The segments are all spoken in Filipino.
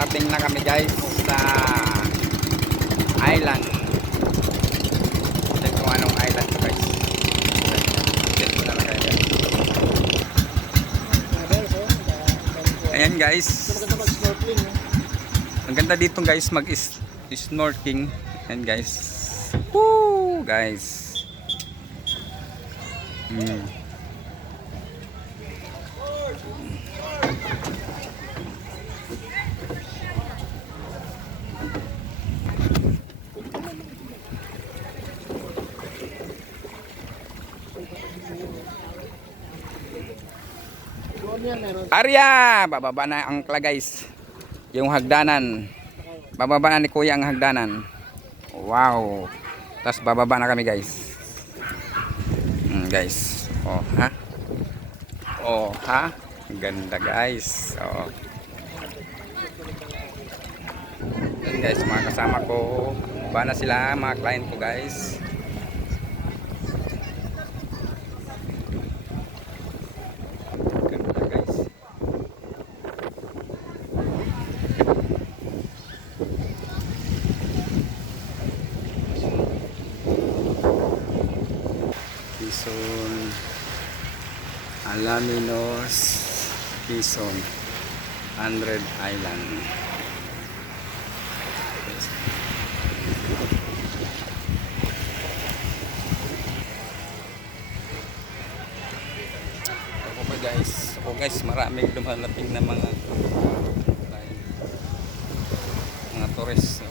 nakarating na kami guys sa island. Check kung anong island to guys. Check ko na lang kayo guys. Ayan guys. Ang ganda dito guys mag-snorkeling. Ayan guys. Woo guys. Arya, bababa na ang angkla guys. Yung hagdanan. Bababa na ni Kuya ang hagdanan. Wow. Tapos bababa na kami guys. Guys. Oh, ha? Oh, ha? Ganda guys. Oh. Yan guys, mga kasama ko. Baba na sila, mga client ko guys. Quezon Alaminos Quezon 100 Island. Ako guys, maraming dumalating na mga tourist.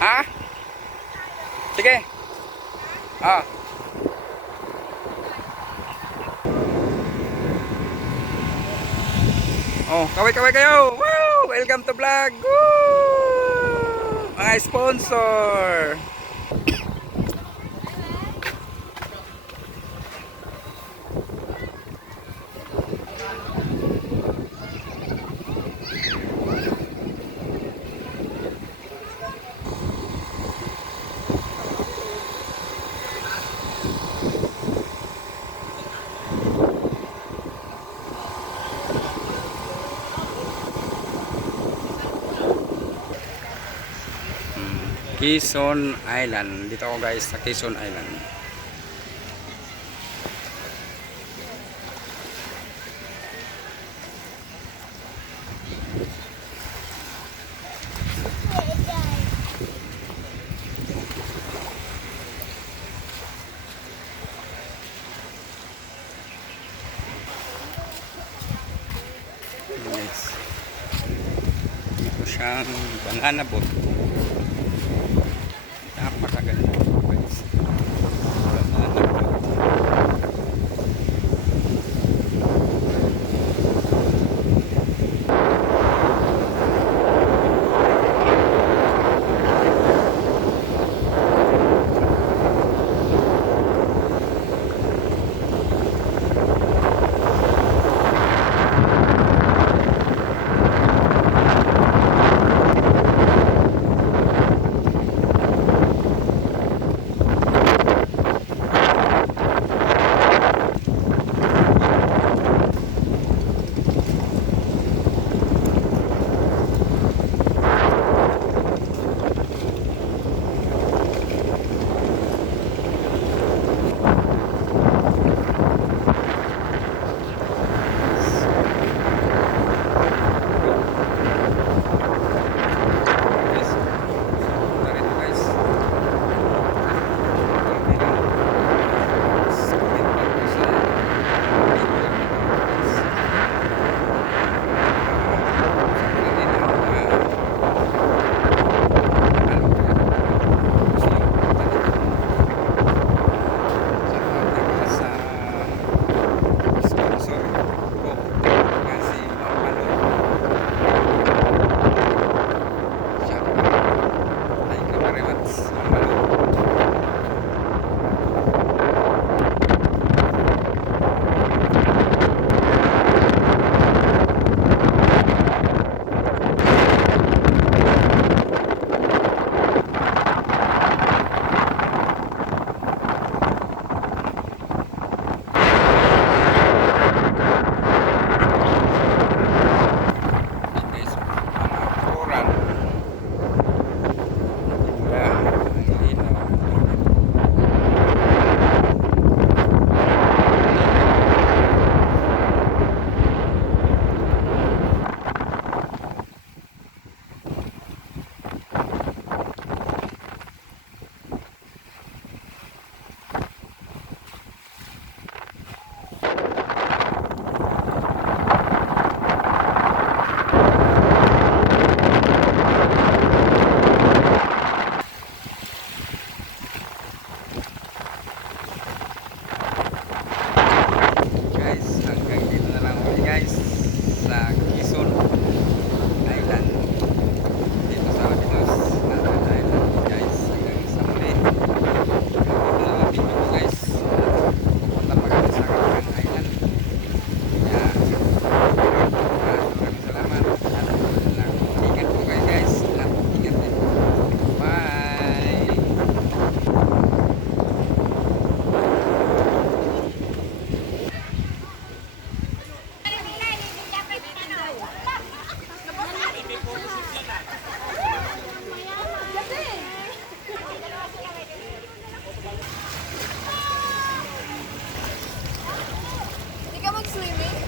Ha? Sige. Ah. Oh, kaway-kaway kayo. Woo! Welcome to vlog. Woo! Mga sponsor. Quezon Island. Dito ako guys sa Quezon Island. Guys. Ito siyang banana boat. Napakaganda guys. swimming?